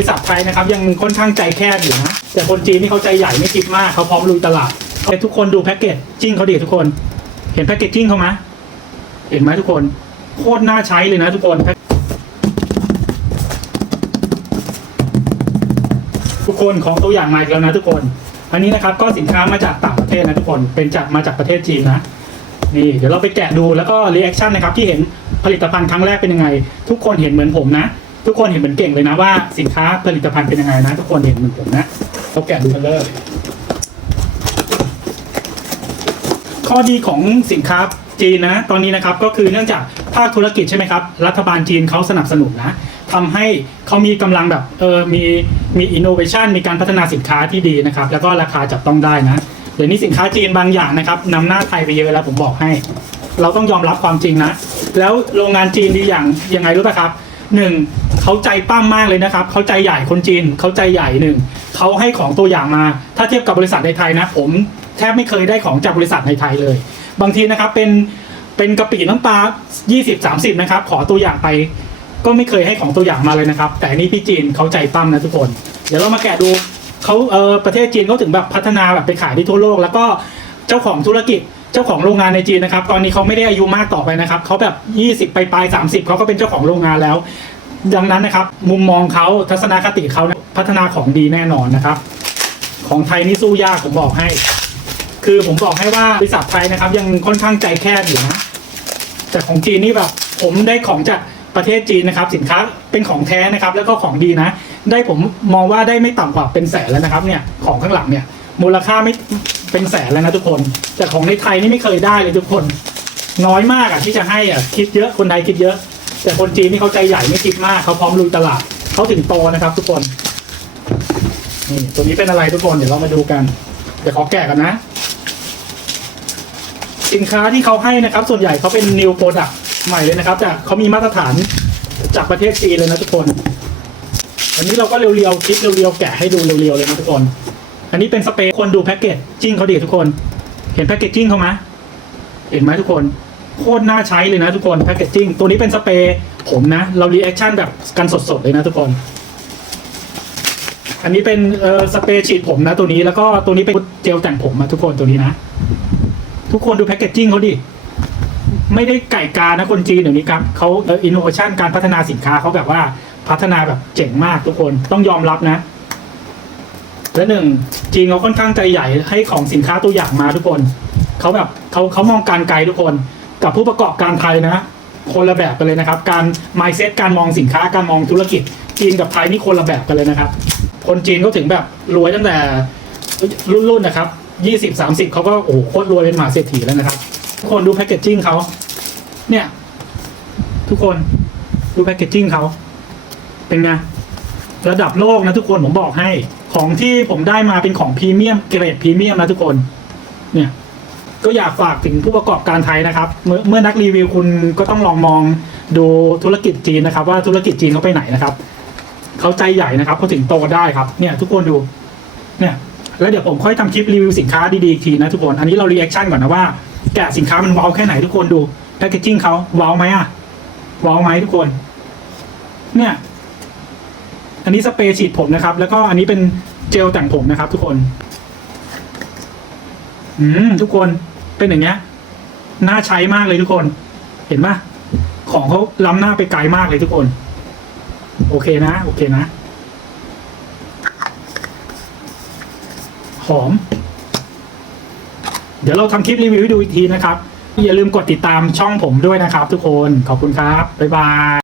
บริษัทไทยนะครับยังค่อนข้างใจแคบอยู่นะแต่คนจีนนี่เขาใจใหญ่ไม่คิดมากเขาพร้อมลุยตลาดให้ทุกคนดูแพ็กเกจจิ้งเขาดิทุกคน เห็นแพ็กเกจจิ้งเขาไหมเห็นไหมทุกคนโคตรน่าใช้เลยนะทุกคนทุกคนของตัวอย่างมาอีกแล้วนะทุกคน อันนี้นะครับก็สินค้ามาจากต่างประเทศนะทุกคนเป็นจากมาจากประเทศจีนนะนี่เดี๋ยวเราไปแกะดูแล้วก็รีแอคชั่นนะครับที่เห็นผลิตภัณฑ์ครั้งแรกเป็นยังไง ทุกคนเห็นเหมือนผมนะ ทุกคนเห็นเหมือนเก่งเลยนะว่าสินค้าผลิตภัณฑ์เป็นยังไงนะ ทุกคนเห็นเหมือนผมนะเราแกะดูกันเลยข้อดีของสินค้าจีนนะตอนนี้นะครับก็คือเนื่องจากภาคธุรกิจใช่ไหมครับ รัฐบาลจีนเขาสนับสนุนนะทำให้เขามีกำลังแบบเออมีมีอินโนเวชันมีการพัฒนาสินค้าที่ดีนะครับ แล้วก็ราคาจับต้องได้นะเดี๋ยวนี้สินค้าจีนบางอย่างนะครับนำหน้าไทยไปเยอะแล้วผมบอกให้ เราต้องยอมรับความจริงนะ แล้วโรงงานจีนดีอย่างยังไงรู้ป่ะครับหนึ่ง เขาใจปั้มมากเลยนะครับเขาใจใหญ่คนจีนเขาใจใหญ่หนึ่งเขาให้ของตัวอย่างมา ถ้าเทียบกับบริษัทในไทยนะ ผมแทบไม่เคยได้ของจากบริษัทในไทยเลย บางทีนะครับเป็นเป็นกะปิน้ำปลา20 30 นะครับ ขอตัวอย่างไป ก็ไม่เคยให้ของตัวอย่างมาเลยนะครับ แต่นนี่พี่จีนเขาใจปั้มนะทุกคน เดี๋ยวเรามาแกะดูเขาเออประเทศจีนเขาถึงแบบพัฒนาแบบไปขายที่ทั่วโลก แล้วก็เจ้าของธุรกิจเจ้าของโรงงานในจีนนะครับ ตอนนี้เขาไม่ได้อายุมากต่อไปนะครับเขาแบบ 20 ไปปลาย30เขาก็เป็นเจ้าของโรงงานแล้ว ดังนั้นนะครับ มุมมองเขาทัศนคติเขาพัฒนาของดีแน่นอนนะครับ ของไทยนี่สู้ยากผมบอกให้ คือผมบอกให้ว่าบริษัทไทยนะครับ ยังค่อนข้างใจแคบอยู่นะแต่ของจีนนี่แบบผมได้ของจากประเทศจีนนะครับ สินค้าเป็นของแท้นะครับ แล้วก็ของดีนะ ได้ผมมองว่าได้ไม่ต่ำกว่าเป็นแสนแล้วนะครับ เนี่ยของข้างหลังเนี่ย มูลค่าไม่เป็นแสนแล้วนะทุกคน แต่ของในไทยนี่ไม่เคยได้เลยทุกคน น้อยมากอะที่จะให้อะคิดเยอะคนไทยคิดเยอะ แต่คนจีนนี่เขาใจใหญ่ไม่คิดมากเขาพร้อมลุยตลาดเขาถึงโตนะครับ ทุกคนนี่ตัวนี้เป็นอะไรทุกคนเดี๋ยวเรามาดูกัน เดี๋ยวขอแกะกันนะ สินค้าที่เขาให้นะครับ ส่วนใหญ่เขาเป็น new product ใหม่เลยนะครับแต่เขามีมาตรฐานจากประเทศจีนเลยนะทุกคนอันนี้เราก็เรียวๆคลิปเรียวๆแกะให้ดูเรียวๆเลยนะทุกคน อันนี้เป็นสเปรย์คนดูแพ็กเกจจิ้งเขาดีทุกคน เห็นแพ็กเกจจิ้งเขาไหมเห็นไหมทุกคน โคตรน่าใช้เลยนะทุกคนแพ็กเกจจิ้งตัวนี้เป็นสเปรย์ผมนะ เรารีแอคชั่นแบบกันสดๆเลยนะทุกคน อันนี้เป็นสเปรย์ฉีดผมนะตัวนี้แล้วก็ตัวนี้เป็นเจลแต่งผมนะทุกคนตัวนี้นะ ทุกคนดูแพคเกจจิ้งเขาดิไม่ได้ไก่กานะคนจีนเดี๋ยวนี้ครับเขาอออินโนเวชันการพัฒนาสินค้าเขาแบบว่าพัฒนาแบบเจ๋งมากทุกคนต้องยอมรับนะและหนึ่งจีนเขาค่อนข้างใจใหญ่ให้ของสินค้าตัวอย่างมาทุกคนเขาแบบเขาเขามองการไกลทุกคน กับผู้ประกอบการไทยนะ คนละแบบกันเลยนะครับ การ mindset การมองสินค้าการมองธุรกิจ จีนกับไทยนี่คนละแบบกันเลยนะครับ คนจีนเขาถึงแบบรวยตั้งแต่รุ่นๆนะครับยี่สิบสามสิบเขาก็โอ้โหโคตรรวยเป็นมหาเศรษฐีแล้วนะครับ ทุกคนดูแพคเกจจิ้งเขาเนี่ย ทุกคนดูแพคเกจจิ้งเขาเป็นไงระดับโลกนะทุกคนผมบอกให้ ของที่ผมได้มาเป็นของพรีเมียมเกรดพรีเมียมนะทุกคน เนี่ย ก็อยากฝากถึงผู้ประกอบการไทยนะครับ เมื่อเมื่อนักรีวิวคุณก็ต้องลองมองดูธุรกิจจีนนะครับ ว่าธุรกิจจีนเขาไปไหนนะครับเขาใจใหญ่นะครับเขาถึงโตได้ครับเนี่ยทุกคนดูเนี่ยแล้วเดี๋ยวผมค่อยทำคลิปรีวิวสินค้าดีๆอีกทีนะทุกคน อันนี้เรารีแอคชั่นก่อนนะว่าแกะสินค้ามันว้าวแค่ไหนทุกคนดูแพคเกจจิ้งเขาว้าวไหมอะว้าวไหมทุกคน เนี่ย อันนี้สเปรย์ฉีดผมนะครับ แล้วก็อันนี้เป็นเจลแต่งผมนะครับ ทุกคน อืมทุกคน เป็นอย่างเงี้ยน่าใช้มากเลยทุกคน เห็นปะของเขาล้ำหน้าไปไกลมากเลยทุกคน โอเคนะ โอเคนะ หอม เดี๋ยวเราทำคลิปรีวิวให้ดูอีกทีนะครับ อย่าลืมกดติดตามช่องผมด้วยนะครับทุกคน ขอบคุณครับ บ๊ายบาย